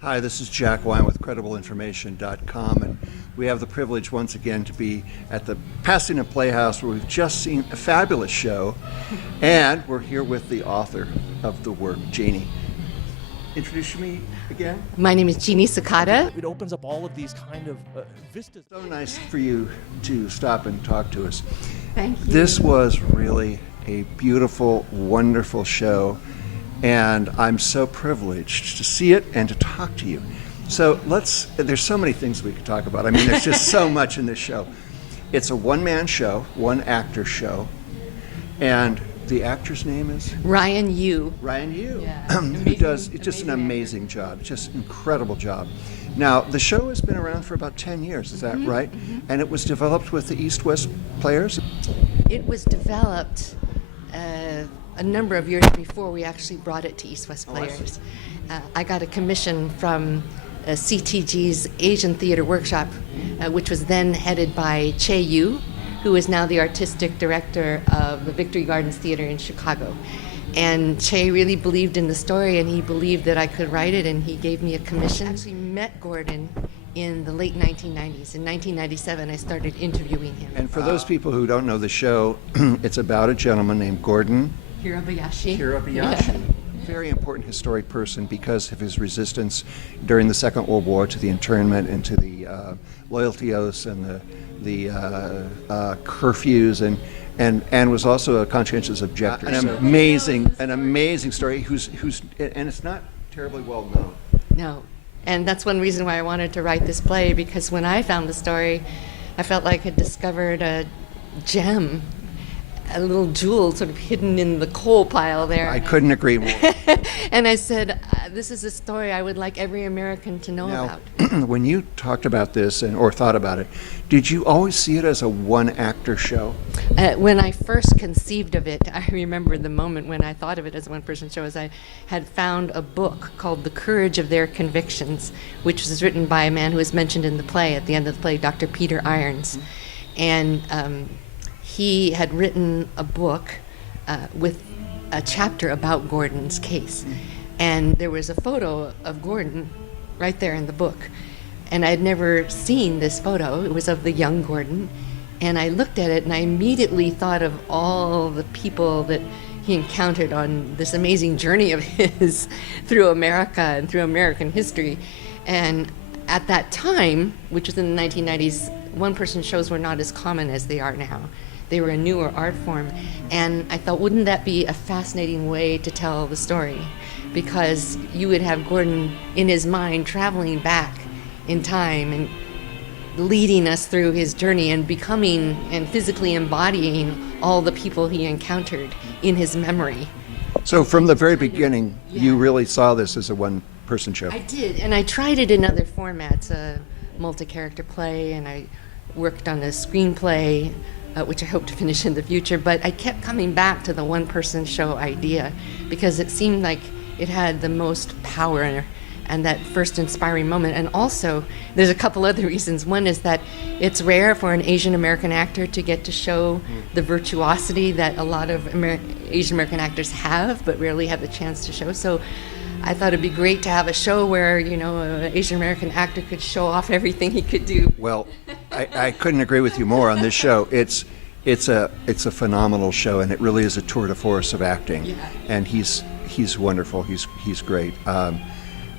Hi, this is JackWiant with CredibleInformation.com, and we have the privilege once again to be at the Pasadena Playhouse, where we've just seen a fabulous show, and we're here with the author of the work, Jeanne. Introduce me again. My name is Jeanne Sakata. It opens up all of these kind of vistas. So nice for you to stop and talk to us. Thank you. This was really a beautiful, wonderful show, and I'm so privileged to see it and to talk to you. So there's so many things we could talk about. I mean, there's just so much in this show. It's a one-man show, one-actor show, and the actor's name is? Ryun Yu. Ryun Yu, Yeah, who does just an amazing job, just incredible job. Now, the show has been around for about 10 years, is that right? Mm-hmm. And it was developed with the East-West Players? It was developed a number of years before we actually brought it to East-West Players. I got a commission from CTG's Asian Theater Workshop, which was then headed by Che Yu, who is now the artistic director of the Victory Gardens Theater in Chicago. And Che really believed in the story, and he believed that I could write it, and he gave me a commission. I actually met Gordon in the late 1990s. In 1997, I started interviewing him. And for those people who don't know the show, it's about a gentleman named Gordon Hirabayashi. Yeah. Very important historic person because of his resistance during the Second World War to the internment and to the loyalty oaths and the curfews, and was also a conscientious objector. An amazing story. And it's not terribly well known. No, and that's one reason why I wanted to write this play, because when I found the story, I felt like I had discovered a gem, a little jewel sort of hidden in the coal pile there. I couldn't agree more. And I said, this is a story I would like every American to know about. When you talked about this or thought about it, did you always see it as a one-actor show? When I first conceived of it, I remember the moment when I thought of it as a one-person show, as I had found a book called The Courage of Their Convictions, which was written by a man who was mentioned in the play, at the end of the play, Dr. Peter Irons. And he had written a book with a chapter about Gordon's case. And there was a photo of Gordon right there in the book. And I had never seen this photo. It was of the young Gordon. And I looked at it and I immediately thought of all the people that he encountered on this amazing journey of his through America and through American history. And at that time, which was in the 1990s, one-person shows were not as common as they are now. They were a newer art form, and I thought, wouldn't that be a fascinating way to tell the story? Because you would have Gordon in his mind traveling back in time and leading us through his journey and becoming and physically embodying all the people he encountered in his memory. So from the very beginning, you really saw this as a one-person show. I did, and I tried it in other formats, a multi-character play, and I worked on a screenplay, which I hope to finish in the future, but I kept coming back to the one-person show idea because it seemed like it had the most power and that first inspiring moment. And also, there's a couple other reasons. One is that it's rare for an Asian American actor to get to show the virtuosity that a lot of Asian American actors have, but rarely have the chance to show. So I thought it'd be great to have a show where, an Asian American actor could show off everything he could do. Well, I couldn't agree with you more on this show. It's a phenomenal show, and it really is a tour de force of acting. Yeah. And he's wonderful. He's great.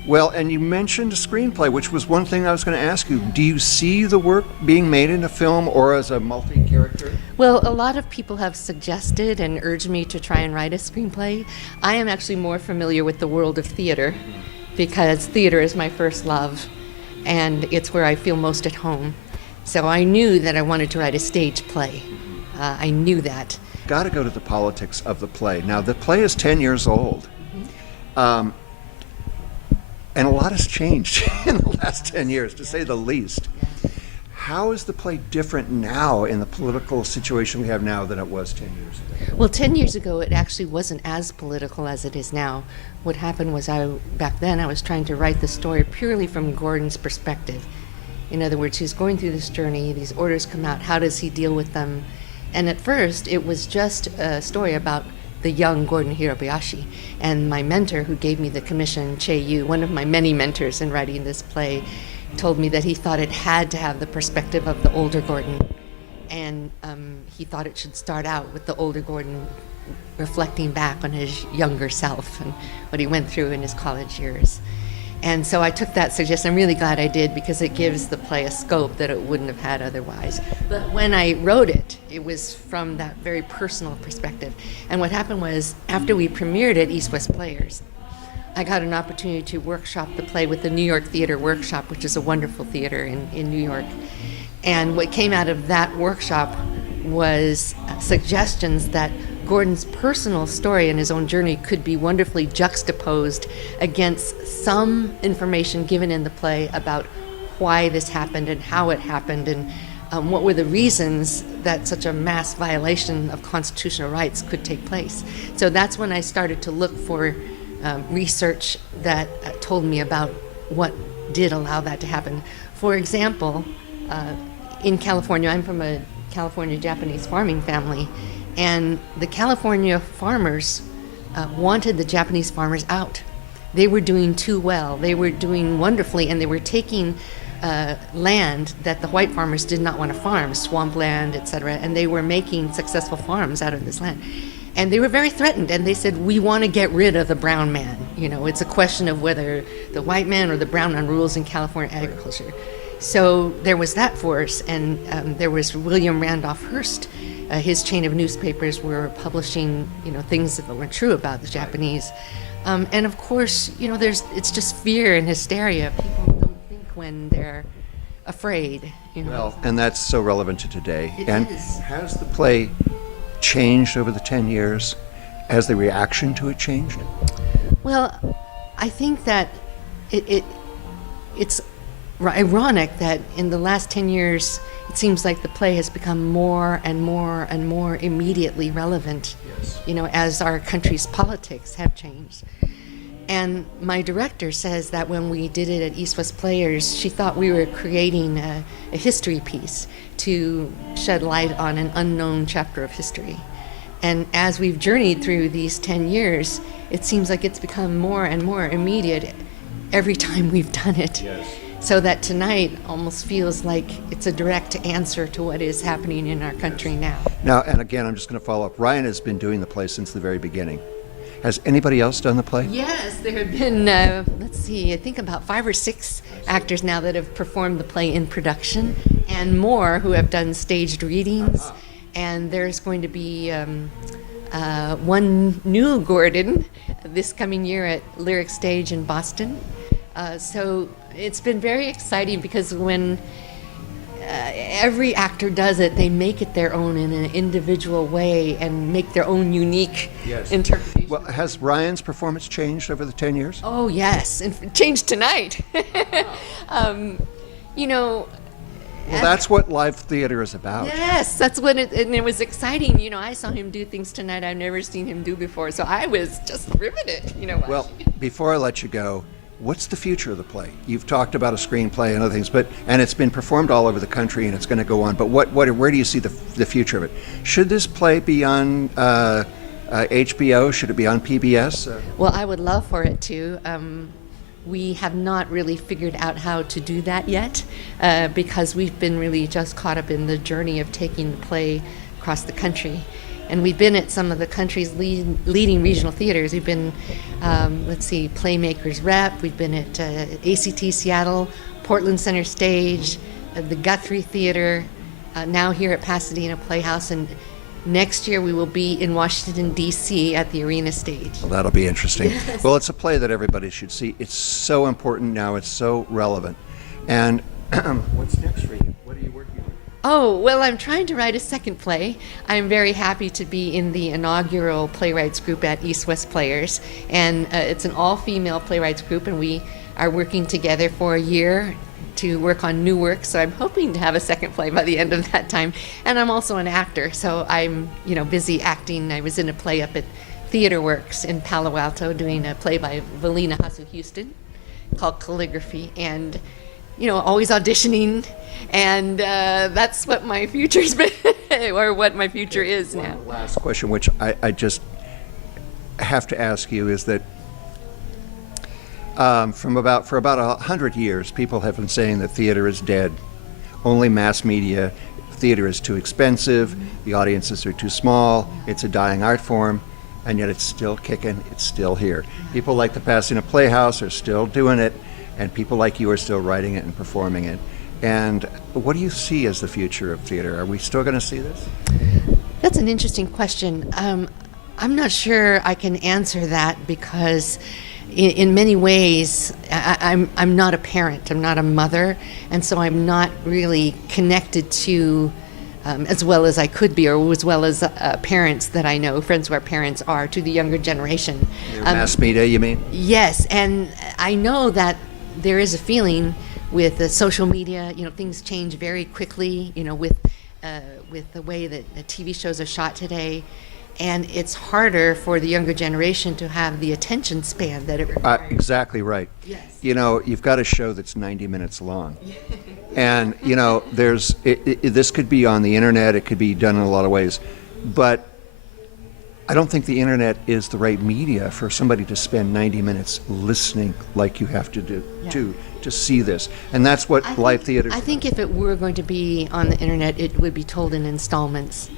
Well, and you mentioned a screenplay, which was one thing I was going to ask you. Do you see the work being made in a film or as a multi-character? Well, a lot of people have suggested and urged me to try and write a screenplay. I am actually more familiar with the world of theater because theater is my first love, and it's where I feel most at home. So I knew that I wanted to write a stage play. I knew that. Got to go to the politics of the play. Now, the play is 10 years old. And a lot has changed in the last 10 years, to say the least. How is the play different now in the political situation we have now than it was 10 years ago? Well, 10 years ago, it actually wasn't as political as it is now. What happened was back then I was trying to write the story purely from Gordon's perspective. In other words, he's going through this journey, these orders come out, how does he deal with them? And at first, it was just a story about the young Gordon Hirabayashi. And my mentor, who gave me the commission, Jeanne Yu, one of my many mentors in writing this play, told me that he thought it had to have the perspective of the older Gordon. And he thought it should start out with the older Gordon reflecting back on his younger self and what he went through in his college years. And so I took that suggestion. I'm really glad I did, because it gives the play a scope that it wouldn't have had otherwise. But when I wrote it, it was from that very personal perspective. And what happened was, after we premiered at East West Players, I got an opportunity to workshop the play with the New York Theater Workshop, which is a wonderful theater in New York. And what came out of that workshop was suggestions that Gordon's personal story and his own journey could be wonderfully juxtaposed against some information given in the play about why this happened and how it happened, and what were the reasons that such a mass violation of constitutional rights could take place. So that's when I started to look for research that told me about what did allow that to happen. For example, in California, I'm from a California Japanese farming family, and the California farmers wanted the Japanese farmers out. They were doing too well. They were doing wonderfully, and they were taking land that the white farmers did not want to farm, swampland, etc., and they were making successful farms out of this land. And they were very threatened, and they said, we want to get rid of the brown man. You know, it's a question of whether the white man or the brown man rules in California agriculture. So there was that force, and there was William Randolph Hearst. His chain of newspapers were publishing, things that weren't true about the Japanese. And of course, it's just fear and hysteria. People don't think when they're afraid. Well, and that's so relevant to today. It and is. Has the play changed over the 10 years? Has the reaction to it changed? Well, I think that it's ironic that in the last 10 years, it seems like the play has become more and more and more immediately relevant, as our country's politics have changed. And my director says that when we did it at East West Players, she thought we were creating a history piece to shed light on an unknown chapter of history. And as we've journeyed through these 10 years, it seems like it's become more and more immediate every time we've done it. Yes. So that tonight almost feels like it's a direct answer to what is happening in our country now. Now, and again, I'm just going to follow up. Ryun has been doing the play since the very beginning. Has anybody else done the play? Yes, there have been, I think about 5 or 6 actors now that have performed the play in production, and more who have done staged readings. And there's going to be one new Gordon this coming year at Lyric Stage in Boston. So it's been very exciting, because when every actor does it, they make it their own in an individual way and make their own unique interpretation. Well, has Ryun's performance changed over the 10 years? Oh, yes. And changed tonight. Well, that's what live theater is about. Yes, that's what and it was exciting. I saw him do things tonight I've never seen him do before. So I was just riveted, Well, before I let you go, what's the future of the play? You've talked about a screenplay and other things, and it's been performed all over the country, and it's going to go on. But where do you see the future of it? Should this play be on HBO? Should it be on PBS? Well, I would love for it to. We have not really figured out how to do that yet, because we've been really just caught up in the journey of taking the play across the country. And we've been at some of the country's leading regional theaters. We've been, Playmakers Rep. We've been at ACT Seattle, Portland Center Stage, the Guthrie Theater, now here at Pasadena Playhouse. And next year we will be in Washington, D.C. at the Arena Stage. Well, that'll be interesting. Well, it's a play that everybody should see. It's so important now. It's so relevant. And what's next for you? What are you working on? Oh, well, I'm trying to write a second play. I'm very happy to be in the inaugural playwrights group at East West Players. And it's an all-female playwrights group, and we are working together for a year to work on new work. So I'm hoping to have a second play by the end of that time. And I'm also an actor, so I'm busy acting. I was in a play up at Theater Works in Palo Alto doing a play by Valina Hasu Houston called Calligraphy. And always auditioning, and that's what my future's been, or what my future is now. One last question, which I just, have to ask you is that for about 100 years, people have been saying that theater is dead. Only mass media. Theater is too expensive. The audiences are too small. It's a dying art form, and yet it's still kicking. It's still here. People like the Pasadena Playhouse are still doing it, and people like you are still writing it and performing it. And what do you see as the future of theater? Are we still going to see this? That's an interesting question. I'm not sure I can answer that because in many ways, I'm not a parent, I'm not a mother, and so I'm not really connected to, as well as I could be, or as well as parents that I know, friends who are parents are, to the younger generation. Mass media, you mean? Yes, and I know that there is a feeling with the social media, things change very quickly, with the way that TV shows are shot today. And it's harder for the younger generation to have the attention span that it requires. Exactly right. Yes. You've got a show that's 90 minutes long. And, this could be on the internet, it could be done in a lot of ways. But I don't think the internet is the right media for somebody to spend 90 minutes listening like you have to do to see this. And that's what live theater is. I think if it were going to be on the internet, it would be told in installments.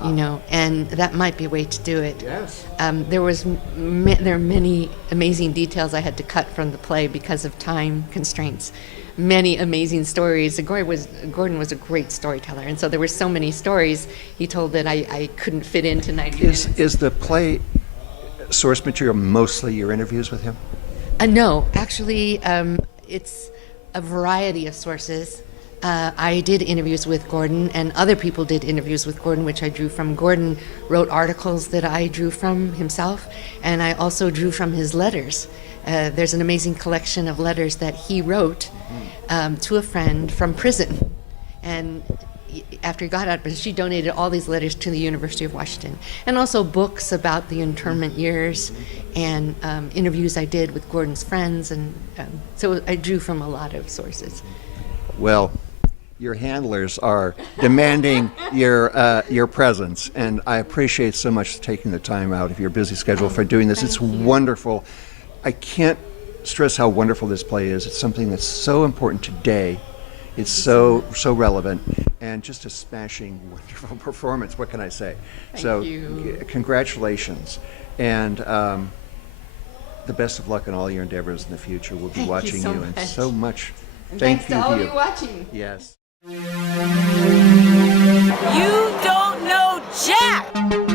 And that might be a way to do it. Yes. There are many amazing details I had to cut from the play because of time constraints. Many amazing stories. Gordon was a great storyteller, and so there were so many stories he told that I couldn't fit into 90 minutes. Is the play source material mostly your interviews with him? No, actually, it's a variety of sources. I did interviews with Gordon, and other people did interviews with Gordon, which I drew from. Gordon wrote articles that I drew from himself, and I also drew from his letters. There's an amazing collection of letters that he wrote to a friend from prison. And after he got out, she donated all these letters to the University of Washington. And also books about the internment years and interviews I did with Gordon's friends. And so I drew from a lot of sources. Well, your handlers are demanding your presence, and I appreciate so much taking the time out of your busy schedule for doing this. It's wonderful. I can't stress how wonderful this play is. It's something that's so important today. It's so relevant, and just a smashing, wonderful performance. What can I say? Thank you. Congratulations, and the best of luck in all your endeavors in the future. We'll be Thank watching you so and much. so much. And Thank thanks you to all to of you watching. Yes. You don't know Jack!